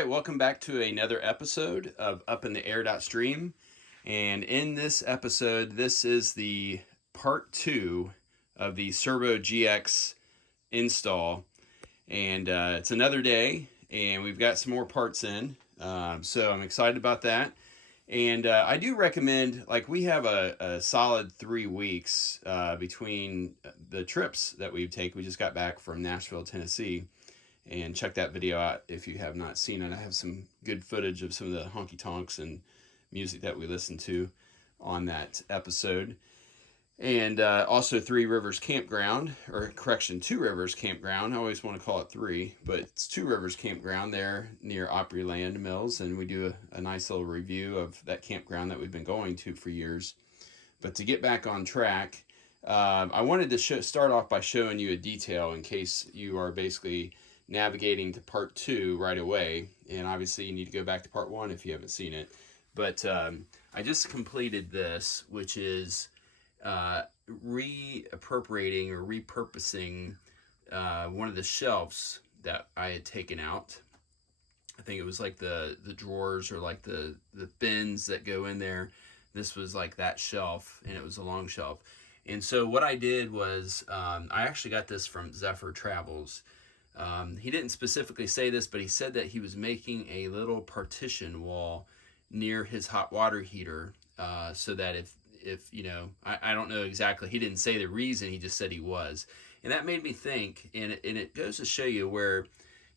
right, welcome back to another episode of Up in the Air.stream. And in this episode, this is the part 2 of the Cerbo GX install. And it's another day, and we've got some more parts in. So I'm excited about that. And I do recommend, like, we have a solid 3 weeks between the trips that we've taken. We just got back from Nashville, Tennessee. And check that video out if you have not seen it. I have some good footage of some of the honky tonks and music that we listened to on that episode. And also Three Rivers Campground, or correction, Two Rivers Campground. I always want to call it three, but it's Two Rivers Campground there near Opryland Mills. And we do a nice little review of that campground that we've been going to for years. But to get back on track, I wanted to start off by showing you a detail in case you are basically navigating to part 2 right away, and obviously you need to go back to part 1 if you haven't seen it. But I just completed this, which is reappropriating or repurposing one of the shelves that I had taken out. I think it was like the drawers or like the bins that go in there. This was like that shelf, and it was a long shelf. And so what I did was I actually got this from Zephyr Travels. He didn't specifically say this, but he said that he was making a little partition wall near his hot water heater, so that if you know, I don't know exactly, he didn't say the reason, he just said he was. And that made me think, and it goes to show you where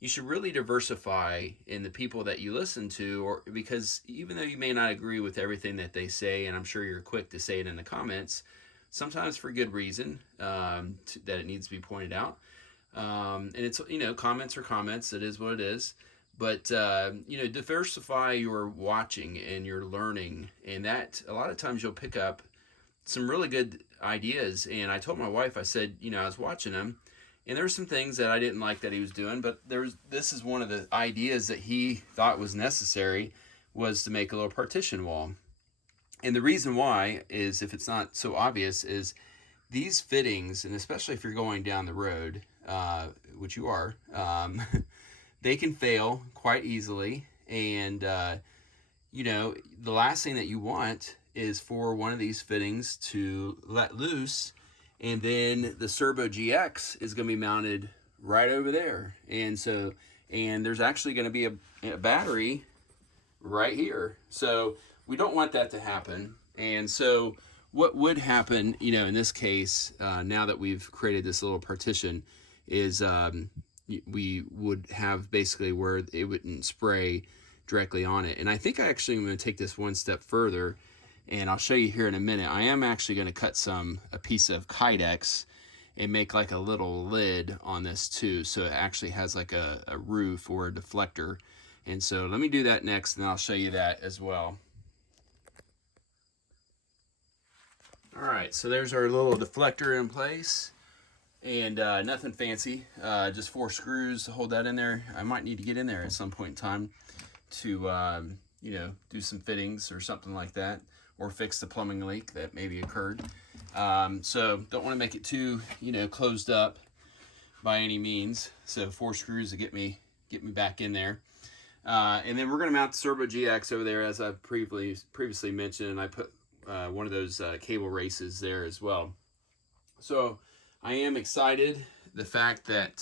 you should really diversify in the people that you listen to, or because even though you may not agree with everything that they say, and I'm sure you're quick to say it in the comments, sometimes for good reason, that it needs to be pointed out. And it's, you know, comments are comments. It is what it is. But, you know, diversify your watching and your learning. And that, a lot of times you'll pick up some really good ideas. And I told my wife, I said, you know, I was watching him, and there's some things that I didn't like that he was doing. But this is one of the ideas that he thought was necessary, was to make a little partition wall. And the reason why is, if it's not so obvious, is these fittings, and especially if you're going down the road, which you are, they can fail quite easily. And, you know, the last thing that you want is for one of these fittings to let loose, and then the Cerbo GX is going to be mounted right over there. And so, and there's actually going to be a battery right here. So we don't want that to happen. And so what would happen, you know, in this case, now that we've created this little partition, is we would have basically where it wouldn't spray directly on it. And I think I actually am going to take this one step further, and I'll show you here in a minute. I am actually going to cut a piece of Kydex and make like a little lid on this too, so it actually has like a roof or a deflector. And so let me do that next, and I'll show you that as well. All right, so there's our little deflector in place. And nothing fancy, just 4 screws to hold that in there. I might need to get in there at some point in time to, you know, do some fittings or something like that, or fix the plumbing leak that maybe occurred. So don't want to make it too, you know, closed up by any means. So 4 screws to get me back in there. And then we're going to mount the Cerbo GX over there, as I previously mentioned, and I put one of those cable races there as well. So I am excited the fact that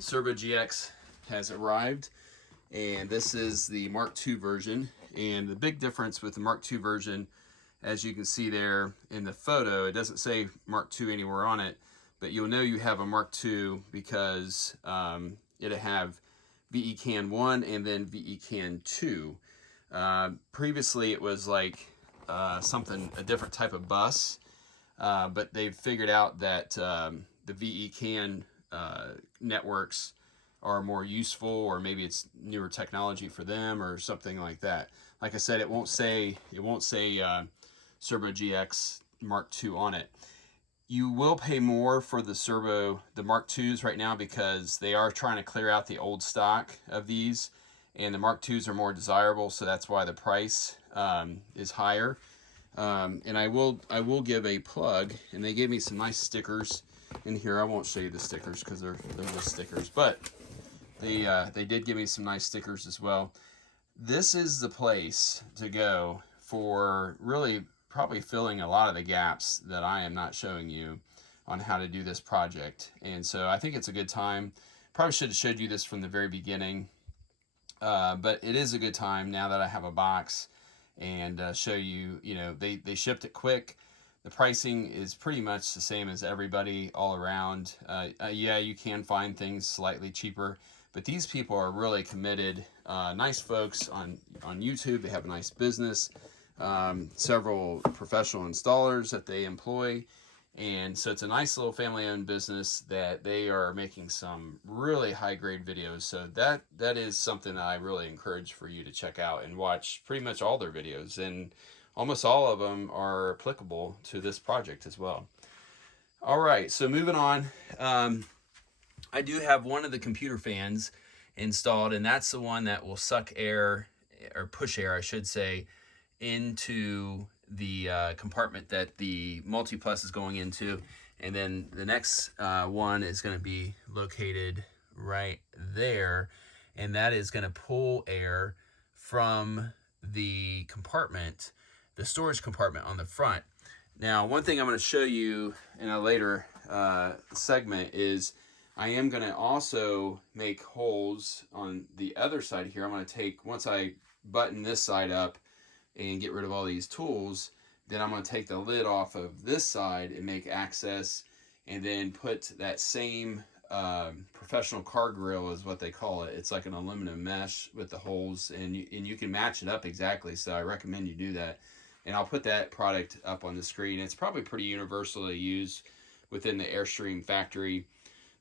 Cerbo GX has arrived, and this is the Mark II version. And the big difference with the Mark II version, as you can see there in the photo, it doesn't say Mark II anywhere on it, but you'll know you have a Mark II because it'll have VE Can 1 and then VE Can 2. Previously it was like a different type of bus. But they've figured out that the VE Can networks are more useful, or maybe it's newer technology for them or something like that. Like I said, it won't say Cerbo GX Mark II on it. You will pay more for the Mark IIs right now, because they are trying to clear out the old stock of these, and the Mark IIs are more desirable, so that's why the price is higher. And I will give a plug, and they gave me some nice stickers in here. I won't show you the stickers because they're just stickers, but they did give me some nice stickers as well. This is the place to go for really probably filling a lot of the gaps that I am not showing you on how to do this project. And so I think it's a good time. Probably should have showed you this from the very beginning, but it is a good time now that I have a box and show you, you know, they shipped it quick. The pricing is pretty much the same as everybody all around. Yeah, you can find things slightly cheaper, but these people are really committed. Nice folks on YouTube. They have a nice business, several professional installers that they employ. And so it's a nice little family-owned business that they are making some really high-grade videos. So that is something that I really encourage for you to check out and watch pretty much all their videos. And almost all of them are applicable to this project as well. All right, so moving on. I do have one of the computer fans installed, and that's the one that will suck air, or push air, I should say, into the compartment that the multi-plus is going into. And then the next one is going to be located right there, and that is going to pull air from the compartment, the storage compartment on the front. Now, one thing I'm going to show you in a later segment is I am going to also make holes on the other side here. I'm going to take, once I button this side up and get rid of all these tools, then I'm going to take the lid off of this side and make access, and then put that same professional car grill is what they call it. It's like an aluminum mesh with the holes, and you can match it up exactly, so I recommend you do that. And I'll put that product up on the screen. It's probably pretty universally used within the Airstream factory.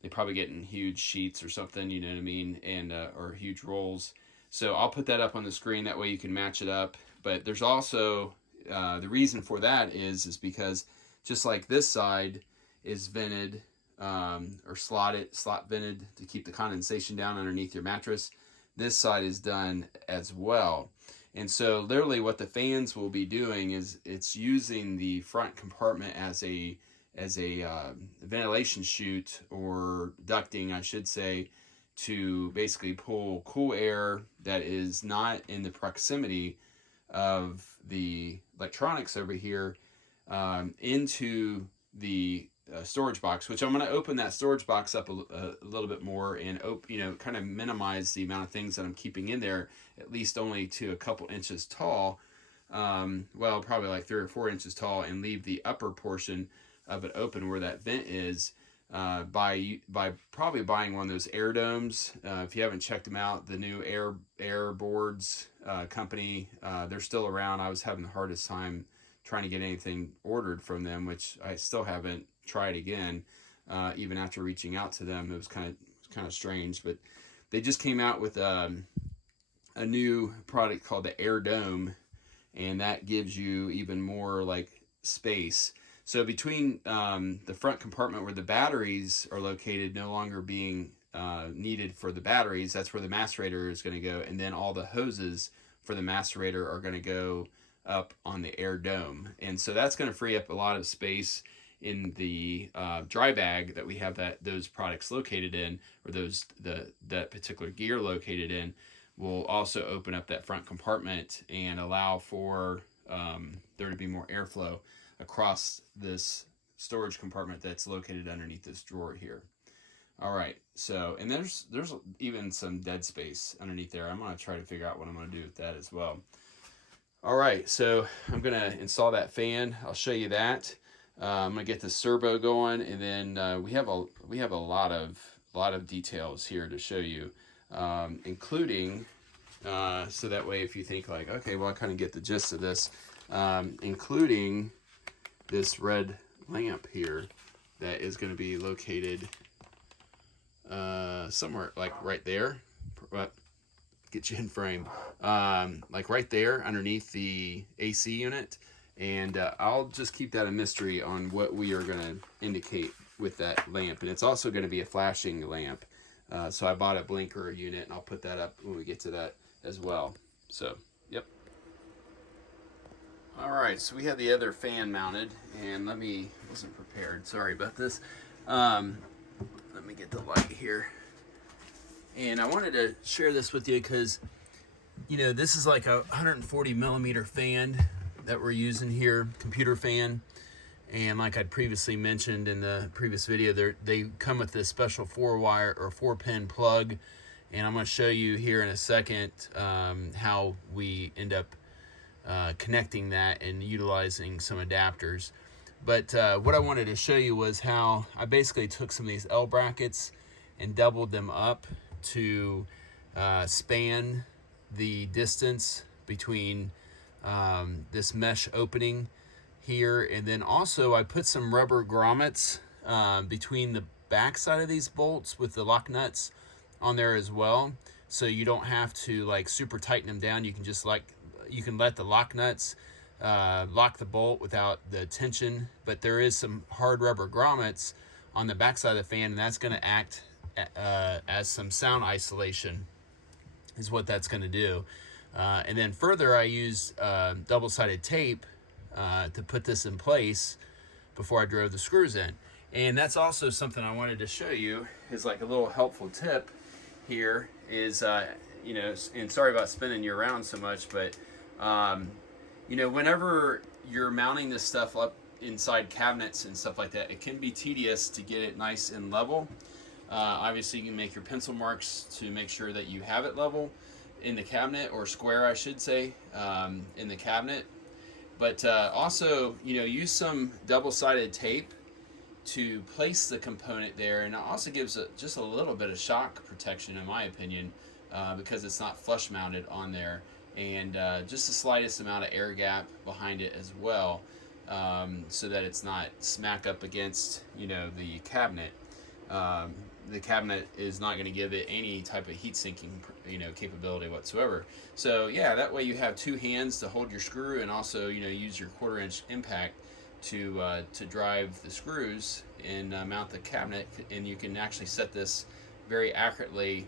They probably get in huge sheets or something, you know what I mean, and or huge rolls. So I'll put that up on the screen, that way you can match it up. But there's also, the reason for that is because just like this side is vented, or slot vented to keep the condensation down underneath your mattress, this side is done as well. And so literally what the fans will be doing is it's using the front compartment as a ventilation chute, or ducting, I should say, to basically pull cool air that is not in the proximity of the electronics over here into the storage box, which I'm going to open that storage box up a little bit more and kind of minimize the amount of things that I'm keeping in there, at least only to a couple inches tall, well, probably like 3 or 4 inches tall, and leave the upper portion of it open where that vent is, by probably buying one of those air domes. If you haven't checked them out, the new air boards company, they're still around. I was having the hardest time trying to get anything ordered from them, which I still haven't tried again, even after reaching out to them. It was kind of strange, but they just came out with a new product called the Air Dome, and that gives you even more like space. So between the front compartment where the batteries are located no longer being needed for the batteries, that's where the macerator is going to go, and then all the hoses for the macerator are going to go up on the air dome. And so that's going to free up a lot of space in the dry bag that we have those products located in, or that particular gear located in. Will also open up that front compartment and allow for there to be more airflow across this storage compartment that's located underneath this drawer here. All right, so, and there's even some dead space underneath there. I'm going to try to figure out what I'm going to do with that as well. All right, so I'm going to install that fan. I'll show you that. I'm going to get the servo going, and then we have a lot of details here to show you, including so that way if you think like, okay, well, I kind of get the gist of this, including this red lamp here that is going to be located somewhere like right there. Get you in frame, like right there underneath the AC unit, and I'll just keep that a mystery on what we are going to indicate with that lamp. And it's also going to be a flashing lamp, so I bought a blinker unit, and I'll put that up when we get to that as well. So yep. All right, so we have the other fan mounted, and wasn't prepared, sorry about this. Let me get the light here. And I wanted to share this with you because, you know, this is like a 140 millimeter fan that we're using here, computer fan. And like I'd previously mentioned in the previous video, they come with this special 4-wire or 4-pin plug. And I'm going to show you here in a second how we end up connecting that and utilizing some adapters. But what I wanted to show you was how I basically took some of these L brackets and doubled them up to span the distance between this mesh opening here, and then also I put some rubber grommets between the back side of these bolts with the lock nuts on there as well, so you don't have to like super tighten them down. You can just you can let the lock nuts lock the bolt without the tension, but there is some hard rubber grommets on the back side of the fan, and that's going to act as some sound isolation is what that's going to do. And then further, I used double-sided tape to put this in place before I drove the screws in. And that's also something I wanted to show you is like a little helpful tip here is, you know, and sorry about spinning you around so much, but, you know, whenever you're mounting this stuff up inside cabinets and stuff like that, it can be tedious to get it nice and level. Obviously, you can make your pencil marks to make sure that you have it level in the cabinet, or square, I should say, in the cabinet. But also, you know, use some double-sided tape to place the component there, and it also gives just a little bit of shock protection, in my opinion, because it's not flush mounted on there, and just the slightest amount of air gap behind it as well, so that it's not smack up against, you know, the cabinet. The cabinet is not going to give it any type of heat sinking, you know, capability whatsoever. So yeah, that way you have two hands to hold your screw, and also, you know, use your 1/4-inch impact to drive the screws and mount the cabinet, and you can actually set this very accurately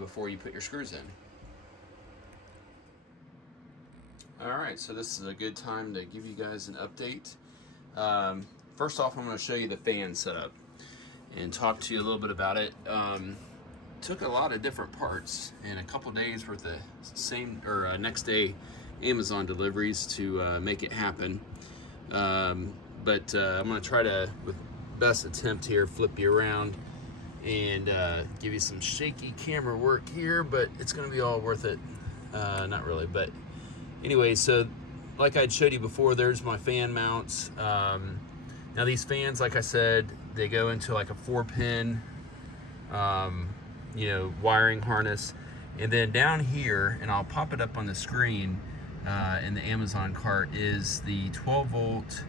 before you put your screws in. Alright, so this is a good time to give you guys an update. First off, I'm going to show you the fan setup and talk to you a little bit about it. Took a lot of different parts and a couple days worth of next day Amazon deliveries to make it happen. But I'm going to try to, with best attempt here, flip you around and give you some shaky camera work here, but it's going to be all worth it. Not really, but anyway, so like I'd showed you before, there's my fan mounts. Now these fans, like I said, they go into like a 4-pin, you know, wiring harness. And then down here, and I'll pop it up on the screen in the Amazon cart, is the 12-volt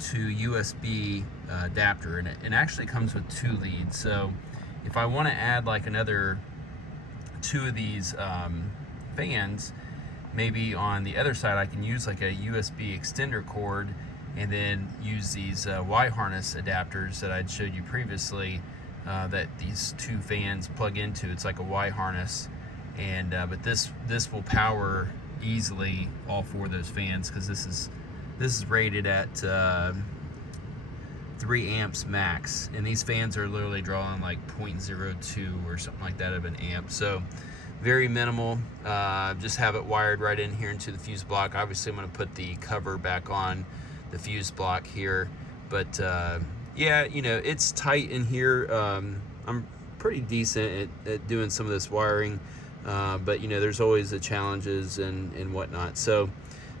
to USB adapter. And it actually comes with 2 leads. So if I want to add like another 2 of these fans, maybe on the other side I can use like a USB extender cord, and then use these Y harness adapters that I'd showed you previously, that these 2 fans plug into. It's like a Y harness, and but this will power easily all 4 of those fans, because this is rated at 3 amps max, and these fans are literally drawing like 0.02 or something like that of an amp. So very minimal. Just have it wired right in here into the fuse block. Obviously, I'm going to put the cover back on the fuse block here, but yeah, you know, it's tight in here. I'm pretty decent at doing some of this wiring, but you know, there's always the challenges and whatnot. So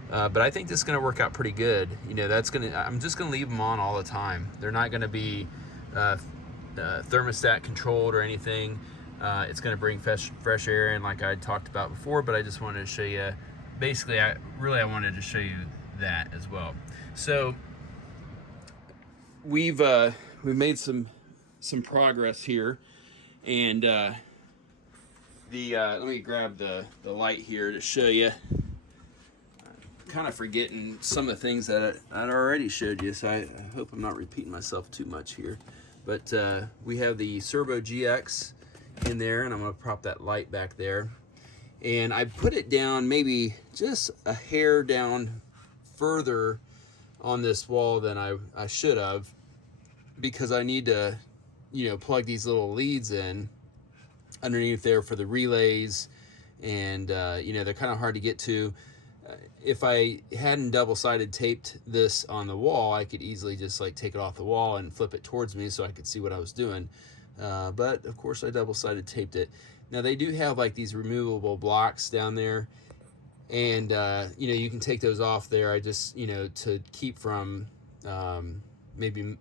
but I think this is going to work out pretty good. You know, I'm just going to leave them on all the time. They're not going to be thermostat controlled or anything. It's going to bring fresh air in, like I talked about before, but I just wanted to show you, basically I wanted to show you that as well. So we've made some progress here, and let me grab the light here to show you. I'm kind of forgetting some of the things that I'd already showed you, so I hope I'm not repeating myself too much here. But we have the Cerbo GX in there, and I'm going to prop that light back there, and I put it down maybe just a hair down further on this wall than I should have, because I need to, you know, plug these little leads in underneath there for the relays, and you know, they're kind of hard to get to. If I hadn't double-sided taped this on the wall, I could easily just like take it off the wall and flip it towards me so I could see what I was doing. But of course I double-sided taped it. Now they do have like these removable blocks down there, and you know, you can take those off there. I just, you know, to keep from maybe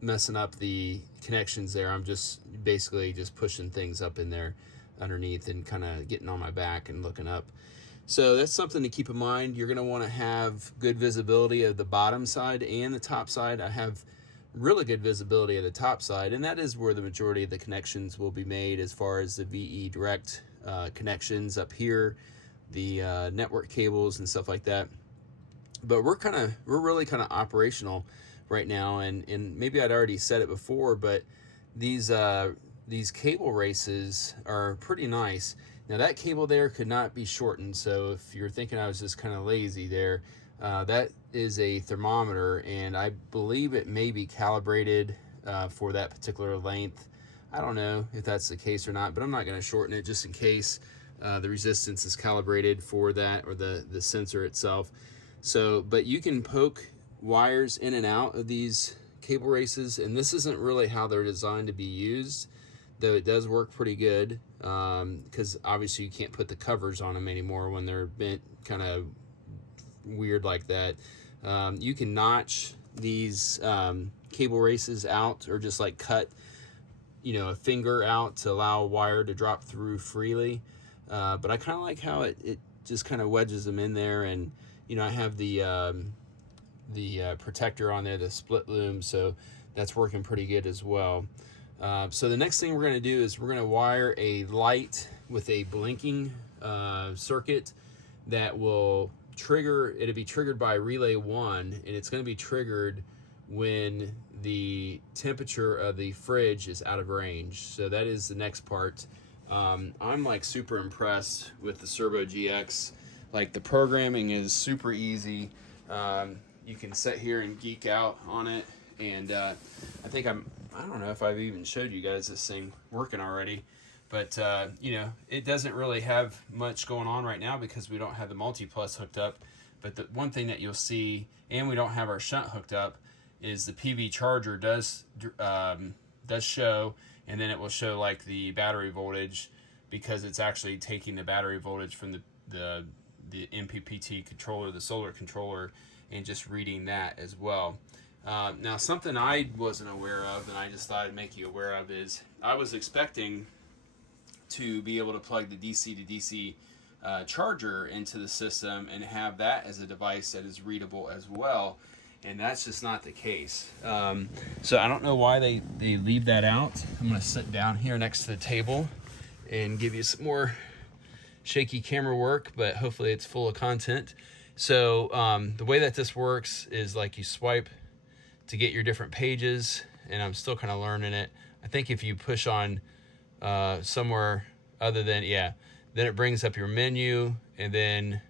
messing up the connections there, I'm just basically just pushing things up in there underneath and kind of getting on my back and looking up. So that's something to keep in mind. You're going to want to have good visibility of the bottom side and the top side. I have really good visibility of the top side, and that is where the majority of the connections will be made, as far as the VE direct connections up here, the network cables and stuff like that. But we're really kind of operational right now, and maybe I'd already said it before, but these cable races are pretty nice. Now that cable there could not be shortened, so if you're thinking I was just kind of lazy there, that is a thermometer, and I believe it may be calibrated for that particular length. I don't know if that's the case or not, but I'm not going to shorten it just in case the resistance is calibrated for that, or the sensor itself. So, but you can poke wires in and out of these cable races, and this isn't really how they're designed to be used, though it does work pretty good, because obviously you can't put the covers on them anymore when they're bent kind of weird like that. You can notch these cable races out, or just like cut, you know, a finger out to allow a wire to drop through freely. But I kind of like how it just kind of wedges them in there, and you know, I have the protector on there, the split loom, so that's working pretty good as well. So the next thing we're going to do is we're going to wire a light with a blinking circuit that will trigger. It'll be triggered by relay 1, and it's going to be triggered when the temperature of the fridge is out of range. So that is the next part. I'm like super impressed with the Cerbo GX. Like, the programming is super easy. You can sit here and geek out on it, and I think I don't know if I've even showed you guys this thing working already, but you know, it doesn't really have much going on right now because we don't have the multi-plus hooked up. But the one thing that you'll see, and we don't have our shunt hooked up, is the PV charger does show, and then it will show like the battery voltage, because it's actually taking the battery voltage from the MPPT controller, the solar controller, and just reading that as well. Now, something I wasn't aware of, and I just thought I'd make you aware of, is I was expecting to be able to plug the DC to DC charger into the system and have that as a device that is readable as well, and that's just not the case. So I don't know why they leave that out. I'm going to sit down here next to the table and give you some more shaky camera work, but hopefully it's full of content. So the way that this works is like you swipe to get your different pages, and I'm still kind of learning it. I think if you push on somewhere other than, yeah, then it brings up your menu, and then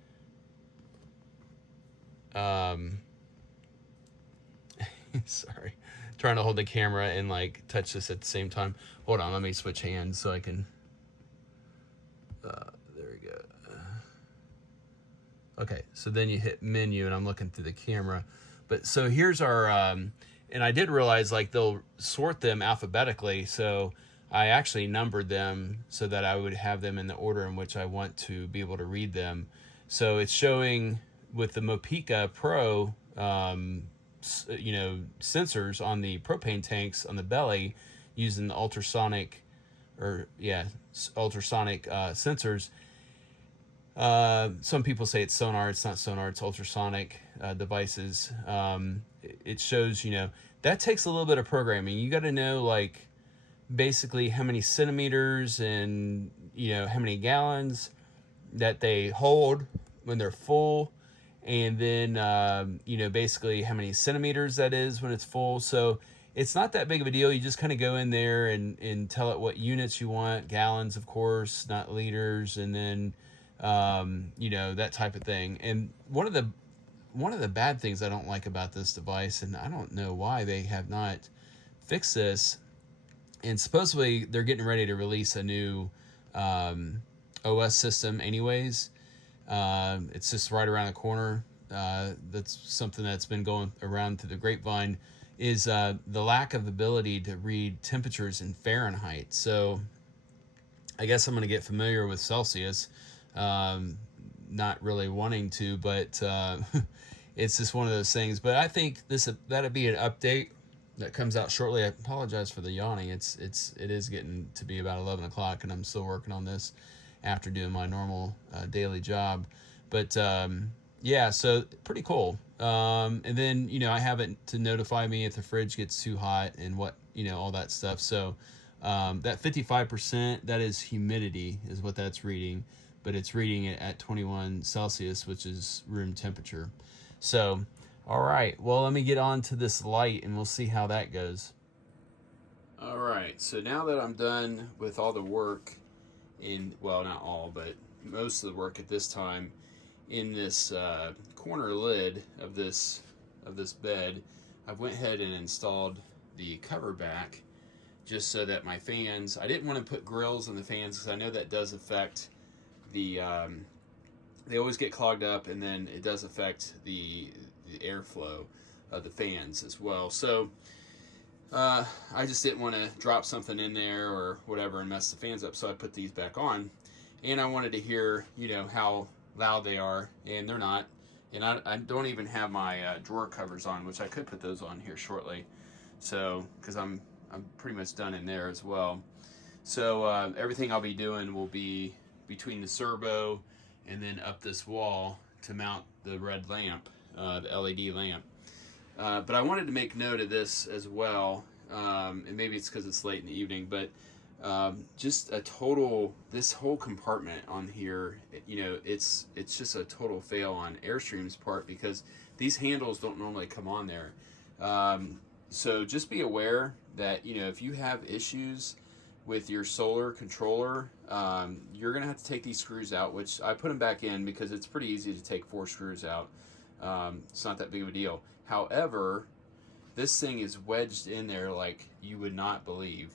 sorry, trying to hold the camera and like touch this at the same time. Hold on, let me switch hands so I can, there we go. Okay, so then you hit menu, and I'm looking through the camera. But so here's our, and I did realize like they'll sort them alphabetically, so I actually numbered them so that I would have them in the order in which I want to be able to read them. So it's showing with the Mopica Pro, you know, sensors on the propane tanks on the belly, using the ultrasonic, sensors. Some people say it's sonar. It's not sonar. It's ultrasonic devices. It shows, you know, that takes a little bit of programming. You got to know like basically how many centimeters and, you know, how many gallons that they hold when they're full, and then you know, basically how many centimeters that is when it's full. So it's not that big of a deal. You just kind of go in there and tell it what units you want, gallons, of course, not liters, and then you know, that type of thing. And one of the bad things I don't like about this device, and I don't know why they have not fixed this, And supposedly they're getting ready to release a new OS system anyways. It's just right around the corner. That's something that's been going around through the grapevine, is the lack of ability to read temperatures in Fahrenheit. So I guess I'm going to get familiar with Celsius. Um, Not really wanting to, but it's just one of those things. But I think that'd be an update that comes out shortly. I apologize for the yawning. It is getting to be about 11 o'clock, and I'm still working on this after doing my normal daily job. But yeah, so pretty cool. And then I have it to notify me if the fridge gets too hot and all that stuff. So that 55%, that is humidity, is what that's reading, but it's reading it at 21 Celsius, which is room temperature. So, all right, well, let me get on to this light and we'll see how that goes. All right, so now that I'm done with all the work well, not all, but most of the work at this time in this corner lid of this bed, I went ahead and installed the cover back just so that my fans, I didn't want to put grills in the fans because I know that does affect the, they always get clogged up, and then it does affect the airflow of the fans as well. So I just didn't want to drop something in there or whatever and mess the fans up, so I put these back on. And I wanted to hear, how loud they are, and they're not. And I don't even have my drawer covers on, which I could put those on here shortly. So, because I'm pretty much done in there as well. So everything I'll be doing will be between the Cerbo and then up this wall to mount the red lamp, the LED lamp. But I wanted to make note of this as well, and maybe it's because it's late in the evening, but just this whole compartment on here, it's just a total fail on Airstream's part because these handles don't normally come on there. So just be aware that, if you have issues with your solar controller, you're going to have to take these screws out, which I put them back in because it's pretty easy to take 4 screws out. It's not that big of a deal. However, this thing is wedged in there like you would not believe.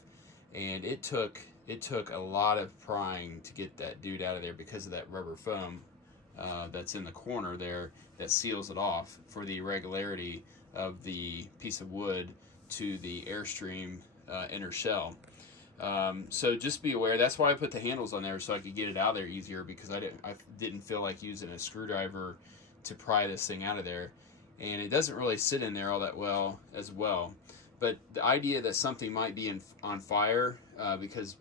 And it took a lot of prying to get that dude out of there because of that rubber foam that's in the corner there that seals it off for the irregularity of the piece of wood to the Airstream inner shell. So just be aware. That's why I put the handles on there so I could get it out of there easier, because I didn't feel like using a screwdriver to pry this thing out of there. And it doesn't really sit in there all that well as well. But the idea that something might be on fire because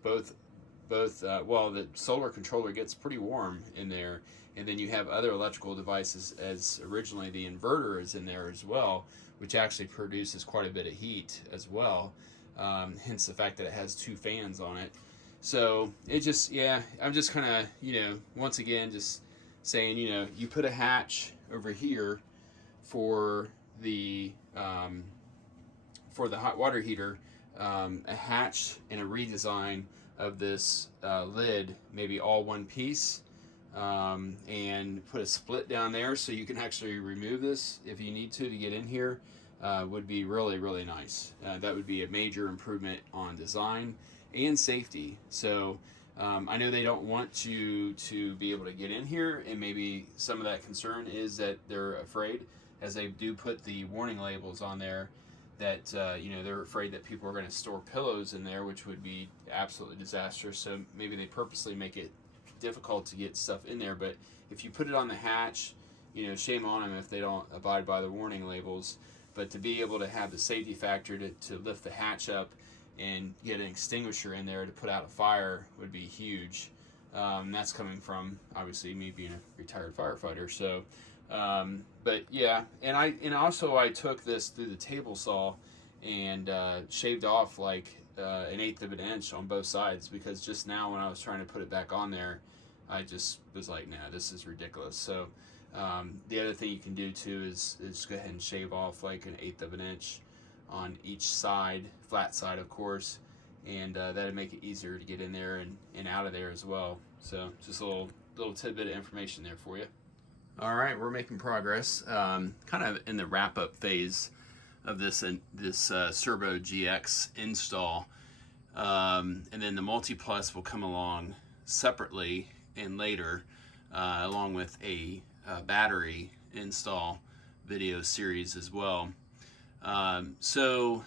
the solar controller gets pretty warm in there, and then you have other electrical devices, as originally the inverter is in there as well, which actually produces quite a bit of heat as well. Hence the fact that it has 2 fans on it. So it just, I'm just kind of, once again, just saying, you put a hatch over here for the hot water heater, a hatch and a redesign of this lid, maybe all one piece, and put a split down there so you can actually remove this if you need to get in here, would be really, really nice. That would be a major improvement on design and safety. So I know they don't want you to be able to get in here, and maybe some of that concern is that they're afraid, as they do put the warning labels on there, that they're afraid that people are going to store pillows in there, which would be absolutely disastrous. So maybe they purposely make it difficult to get stuff in there. But if you put it on the hatch, shame on them if they don't abide by the warning labels. But to be able to have the safety factor to lift the hatch up and get an extinguisher in there to put out a fire would be huge. That's coming from, obviously, me being a retired firefighter. So but yeah, and also I took this through the table saw and shaved off like an 1/8 of an inch on both sides, because just now when I was trying to put it back on there, I just was like, nah, this is ridiculous. So the other thing you can do too is just go ahead and shave off like an 1/8 of an inch on each side, flat side of course, and that'd make it easier to get in there and out of there as well. So just a little tidbit of information there for you. All right, we're making progress, kind of in the wrap-up phase of this Cerbo GX install. And then the Multi Plus will come along separately and later, along with a battery install video series as well. So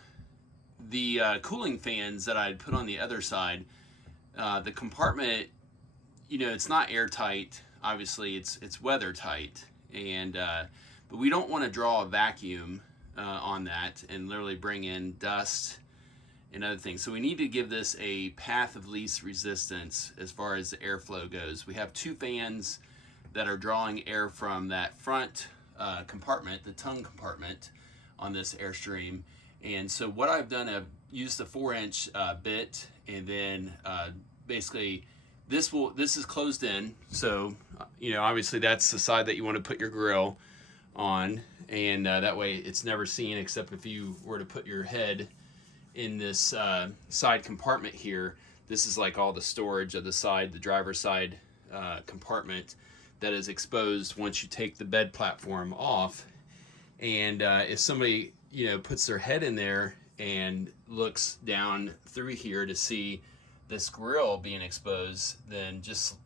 the cooling fans that I'd put on the other side, the compartment, you know, it's not airtight. Obviously, it's weather tight, and but we don't want to draw a vacuum on that and literally bring in dust and other things. So we need to give this a path of least resistance as far as the airflow goes. We have two fans that are drawing air from that front compartment, the tongue compartment on this Airstream. And so what I've done, I've used the 4-inch bit, and then basically this is closed in. So you know, obviously that's the side that you want to put your grill on, and that way it's never seen except if you were to put your head in this side compartment here. This is like all the storage of the side, the driver's side compartment that is exposed once you take the bed platform off. And if somebody, you know, puts their head in there and looks down through here to see this grill being exposed, then just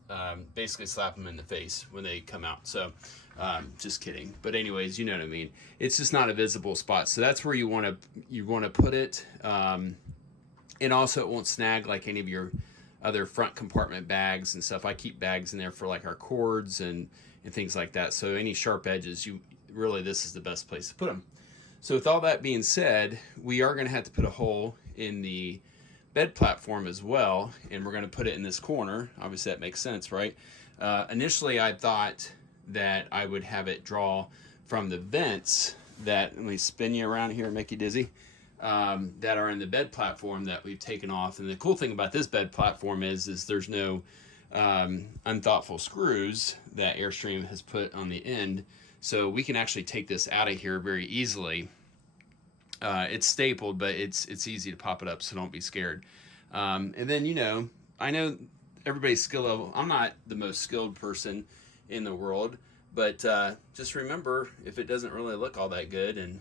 basically slap them in the face when they come out. So just kidding, but anyways, you know what I mean. It's just not a visible spot, so that's where you want to put it. And also it won't snag like any of your other front compartment bags and stuff. I keep bags in there for like our cords and things like that, so any sharp edges, this is the best place to put them. So with all that being said, we are going to have to put a hole in the bed platform as well, and we're going to put it in this corner. Obviously that makes sense, right? Initially I thought that I would have it draw from the vents that, let me spin you around here and make you dizzy, that are in the bed platform that we've taken off. And the cool thing about this bed platform is there's no unthoughtful screws that Airstream has put on the end, so we can actually take this out of here very easily. It's stapled, but it's easy to pop it up, so don't be scared. And then, you know, I know everybody's skill level. I'm not the most skilled person in the world, but just remember, if it doesn't really look all that good, and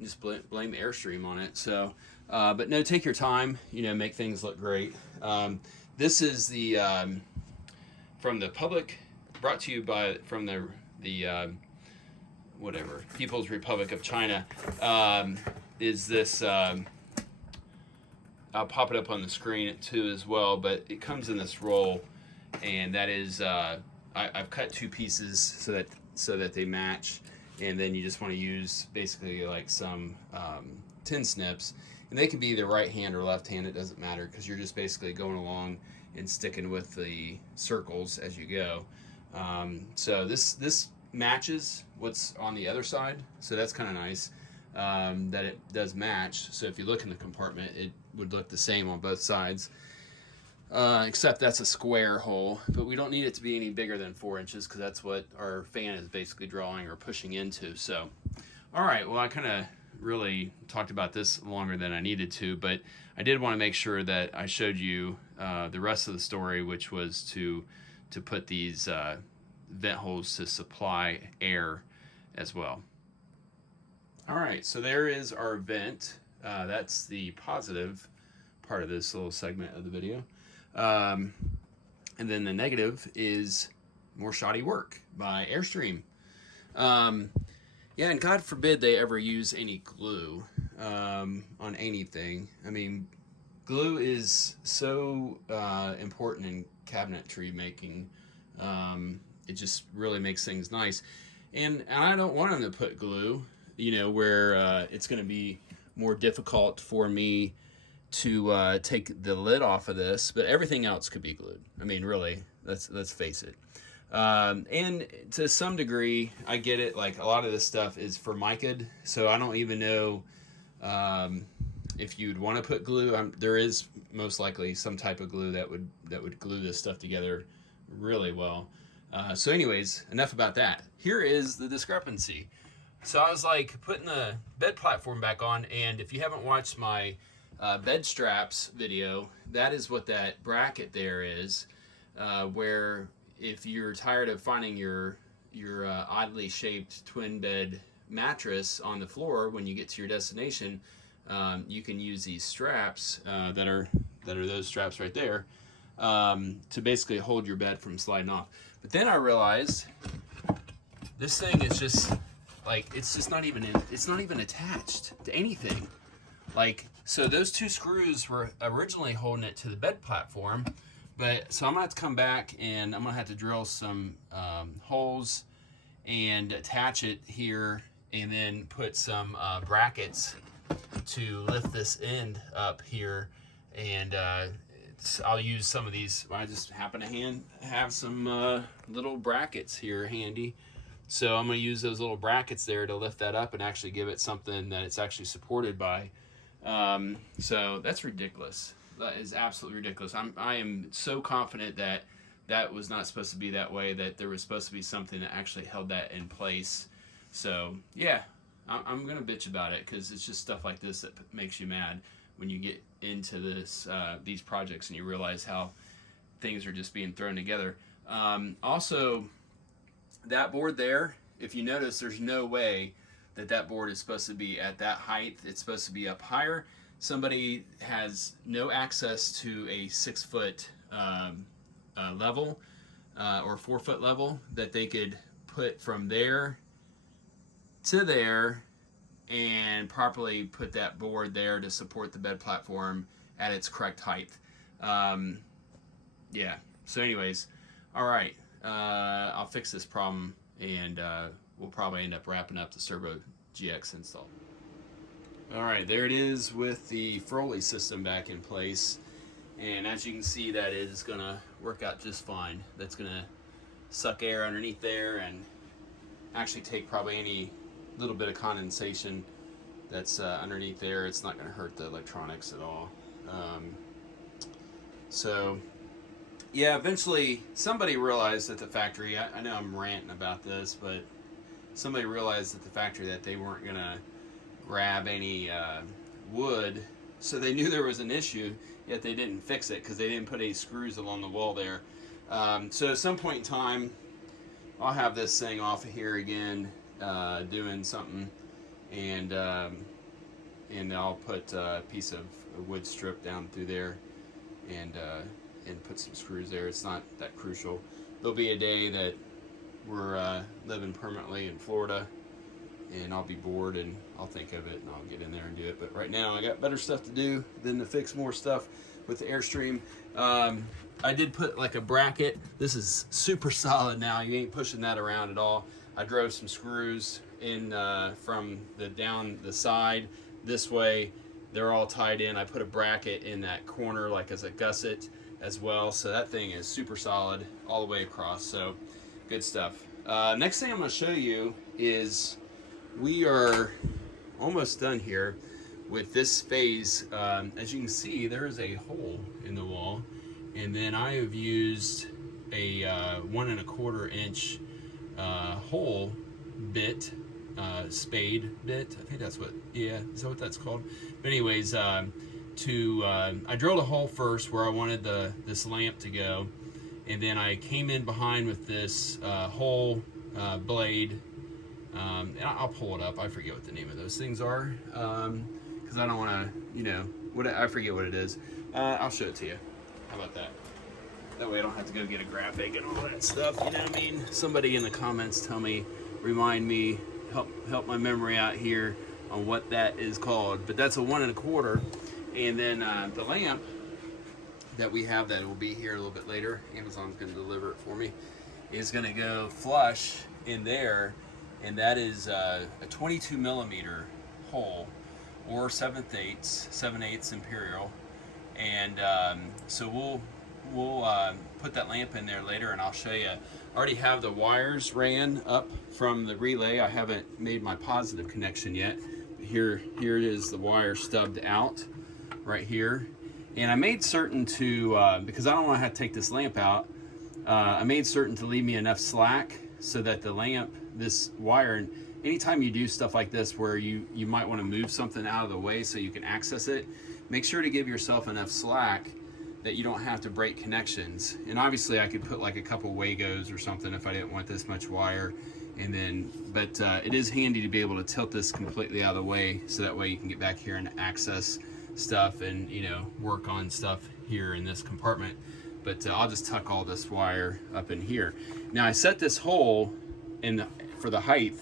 just blame Airstream on it. So, but no, take your time, you know, make things look great. This is the from the public, brought to you from the whatever, People's Republic of China. Is this, I'll pop it up on the screen too as well, but it comes in this roll, and that is, I've cut two pieces so that they match, and then you just want to use basically like some tin snips, and they can be either right hand or left hand, it doesn't matter, because you're just basically going along and sticking with the circles as you go. So this matches what's on the other side, so that's kind of nice, that it does match. So if you look in the compartment, it would look the same on both sides, except that's a square hole, but we don't need it to be any bigger than 4 inches, because that's what our fan is basically drawing or pushing into. So all right, well, I kind of really talked about this longer than I needed to, but I did want to make sure that I showed you the rest of the story, which was to put these vent holes to supply air as well. All right, so there is our vent. That's the positive part of this little segment of the video. And then the negative is more shoddy work by Airstream. Yeah, and God forbid they ever use any glue on anything. I mean, glue is so important in cabinetry making. It just really makes things nice. And I don't want them to put glue, you know, where it's going to be more difficult for me to take the lid off of this, but everything else could be glued. I mean, really, let's face it. And to some degree, I get it. Like, a lot of this stuff is formica'd, so I don't even know if you'd want to put glue. There is most likely some type of glue that would glue this stuff together really well. So anyways, enough about that. Here is the discrepancy. So I was like putting the bed platform back on, and if you haven't watched my bed straps video, that is what that bracket there is, where if you're tired of finding your oddly shaped twin bed mattress on the floor when you get to your destination, you can use these straps that are those straps right there to basically hold your bed from sliding off. But then I realized this thing is just like, it's not even attached to anything. Like, so those two screws were originally holding it to the bed platform, but so I'm gonna have to come back and I'm gonna have to drill some holes and attach it here, and then put some brackets to lift this end up here. And I'll use some of these. I just happen to have some little brackets here handy. So I'm going to use those little brackets there to lift that up and actually give it something that it's actually supported by. So that's ridiculous. That is absolutely ridiculous. I am so confident that that was not supposed to be that way, that there was supposed to be something that actually held that in place. So yeah, I'm going to bitch about it because it's just stuff like this that makes you mad when you get into these projects and you realize how things are just being thrown together. Also, that board there, if you notice, there's no way that board is supposed to be at that height. It's supposed to be up higher. Somebody has no access to a 6 foot level or 4 foot level that they could put from there to there and properly put that board there to support the bed platform at its correct height. Yeah, so anyways, all right, I'll fix this problem, and we'll probably end up wrapping up the Cerbo GX install. All right, there it is with the Froley system back in place, and as you can see, that is gonna work out just fine. That's gonna suck air underneath there and actually take probably any little bit of condensation that's underneath there. It's not going to hurt the electronics at all. So yeah, eventually somebody realized at the factory, I know I'm ranting about this, but somebody realized at the factory that they weren't going to grab any wood, so they knew there was an issue, yet they didn't fix it because they didn't put any screws along the wall there. So at some point in time, I'll have this thing off of here again, doing something, and I'll put a piece of wood strip down through there, and put some screws there. It's not that crucial. There'll be a day that we're living permanently in Florida, and I'll be bored and I'll think of it and I'll get in there and do it. But right now I got better stuff to do than to fix more stuff with the Airstream. I did put like a bracket. This is super solid now. You ain't pushing that around at all. I drove some screws in from down the side this way. They're all tied in. I put a bracket in that corner like as a gusset as well. So that thing is super solid all the way across. So good stuff. Next thing I'm going to show you is we are almost done here with this phase. As you can see, there is a hole in the wall, and then I have used a 1 1/4 inch hole bit, spade bit. I think that's what, yeah, is that what that's called? But anyways, I drilled a hole first where I wanted this lamp to go, and then I came in behind with this hole blade. And I'll pull it up. I forget what the name of those things are, because I don't want to, I forget what it is. I'll show it to you. How about that? That way I don't have to go get a graphic and all that stuff. You know what I mean? Somebody in the comments tell me, remind me, help my memory out here on what that is called. But that's a 1 1/4, and then the lamp that we have that will be here a little bit later. Amazon's going to deliver it for me. Is going to go flush in there. And that is a 22 millimeter hole, or 7/8 imperial, and so we'll put that lamp in there later, and I'll show you. I already have the wires ran up from the relay. I haven't made my positive connection yet. Here it is, the wire stubbed out right here, and I made certain to because I don't want to have to take this lamp out. I made certain to leave me enough slack so that the lamp, this wire, and anytime you do stuff like this where you might want to move something out of the way so you can access it, make sure to give yourself enough slack that you don't have to break connections. And obviously I could put like a couple Wagos or something if I didn't want this much wire And then, but it is handy to be able to tilt this completely out of the way, so that way you can get back here and access stuff and, you know, work on stuff here in this compartment. But I'll just tuck all this wire up in here. Now I set this hole in for the height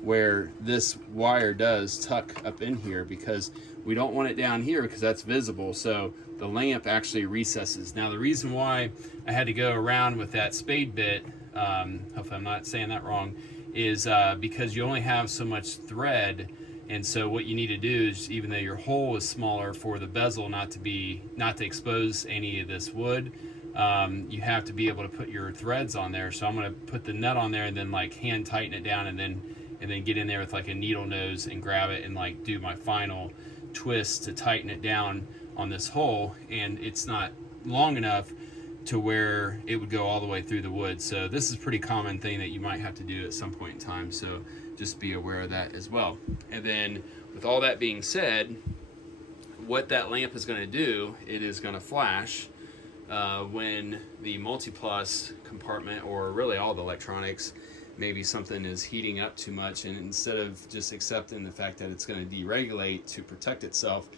where this wire does tuck up in here, because we don't want it down here because that's visible. So the lamp actually recesses. Now the reason why I had to go around with that spade bit, hopefully I'm not saying that wrong, is because you only have so much thread. And so what you need to do is, even though your hole is smaller, for the bezel not to expose any of this wood, you have to be able to put your threads on there. So I'm going to put the nut on there and then like hand tighten it down, and then get in there with like a needle nose and grab it and like do my final twist to tighten it down on this hole. And it's not long enough to where it would go all the way through the wood. So this is a pretty common thing that you might have to do at some point in time. So just be aware of that as well. And then with all that being said, what that lamp is going to do, it is going to flash when the multi-plus compartment, or really all the electronics, maybe something is heating up too much, and instead of just accepting the fact that it's going to deregulate to protect itself,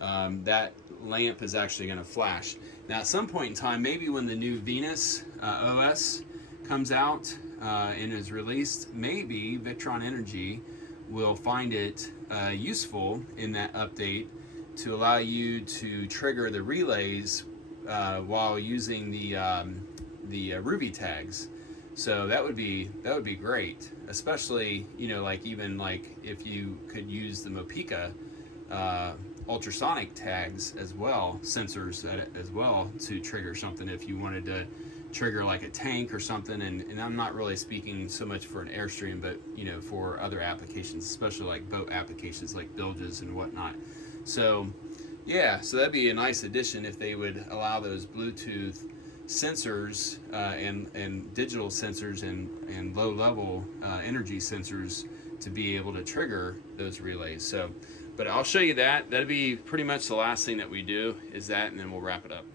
that lamp is actually going to flash. Now at some point in time, maybe when the new Venus OS comes out and is released, maybe Victron Energy will find it useful in that update to allow you to trigger the relays while using the Ruby tags. So that would be great, especially, you know, like even like if you could use the Mopica ultrasonic tags as well, sensors as well, to trigger something if you wanted to trigger like a tank or something. And I'm not really speaking so much for an Airstream, but you know, for other applications, especially like boat applications like bilges and whatnot. So yeah, so that'd be a nice addition if they would allow those Bluetooth sensors and digital sensors and low level energy sensors to be able to trigger those relays. So, but I'll show you that. That'd be pretty much the last thing that we do, is that, and then we'll wrap it up.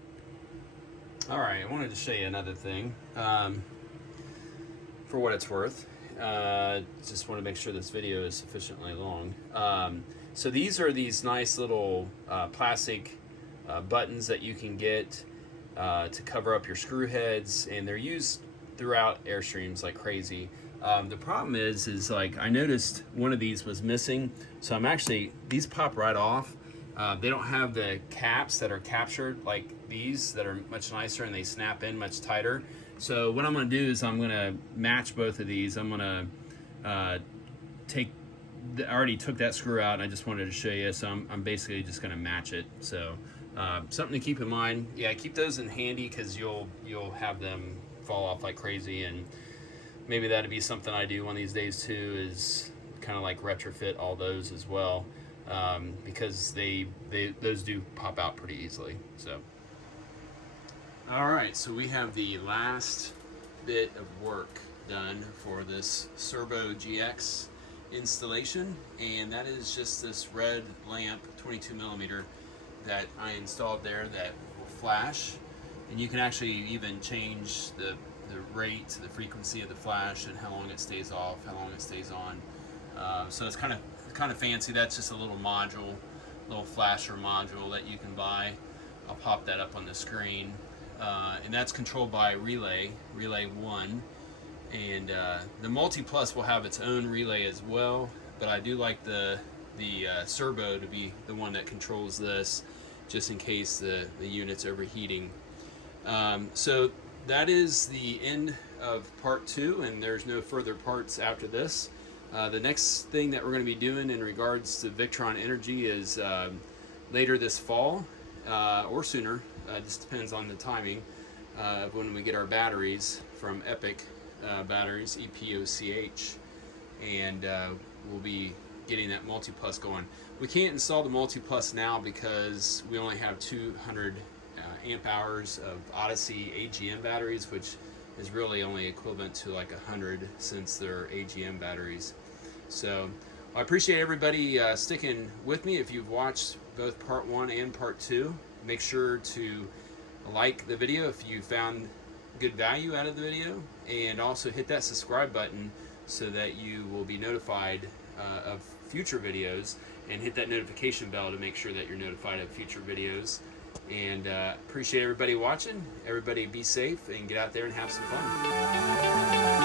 All right, I wanted to show you another thing for what it's worth. Just want to make sure this video is sufficiently long. So these are these nice little plastic buttons that you can get to cover up your screw heads, and they're used throughout Airstreams like crazy. The problem is like I noticed one of these was missing, so these pop right off. They don't have the caps that are captured like these that are much nicer, and they snap in much tighter. So what I'm going to do is I'm going to match both of these. I'm going to I already took that screw out, and I just wanted to show you. So I'm basically just going to match it. So something to keep in mind. Yeah, keep those in handy, because you'll have them fall off like crazy, and maybe that'd be something I do one of these days too, is kind of like retrofit all those as well, because those do pop out pretty easily. So all right, so we have the last bit of work done for this Cerbo GX installation, and that is just this red lamp, 22 millimeter, that I installed there that will flash. And you can actually even change the rate, the frequency of the flash, and how long it stays off, how long it stays on. So it's kind of fancy. That's just a little module, little flasher module that you can buy. I'll pop that up on the screen, and that's controlled by relay 1. And the Multi Plus will have its own relay as well, but I do like the Cerbo to be the one that controls this, just in case the unit's overheating. So that is the end of part 2, and there's no further parts after this. The next thing that we're going to be doing in regards to Victron Energy is later this fall, or sooner. Just depends on the timing of when we get our batteries from Epic Batteries, EPOCH, and we'll be getting that Multi Plus going. We can't install the Multi Plus now because we only have 200 amp hours of Odyssey AGM batteries, which is really only equivalent to like 100 since they're AGM batteries. So I appreciate everybody sticking with me. If you've watched both part 1 and part 2, make sure to like the video if you found good value out of the video, and also hit that subscribe button so that you will be notified of future videos, and hit that notification bell to make sure that you're notified of future videos. And appreciate everybody watching. Everybody be safe and get out there and have some fun.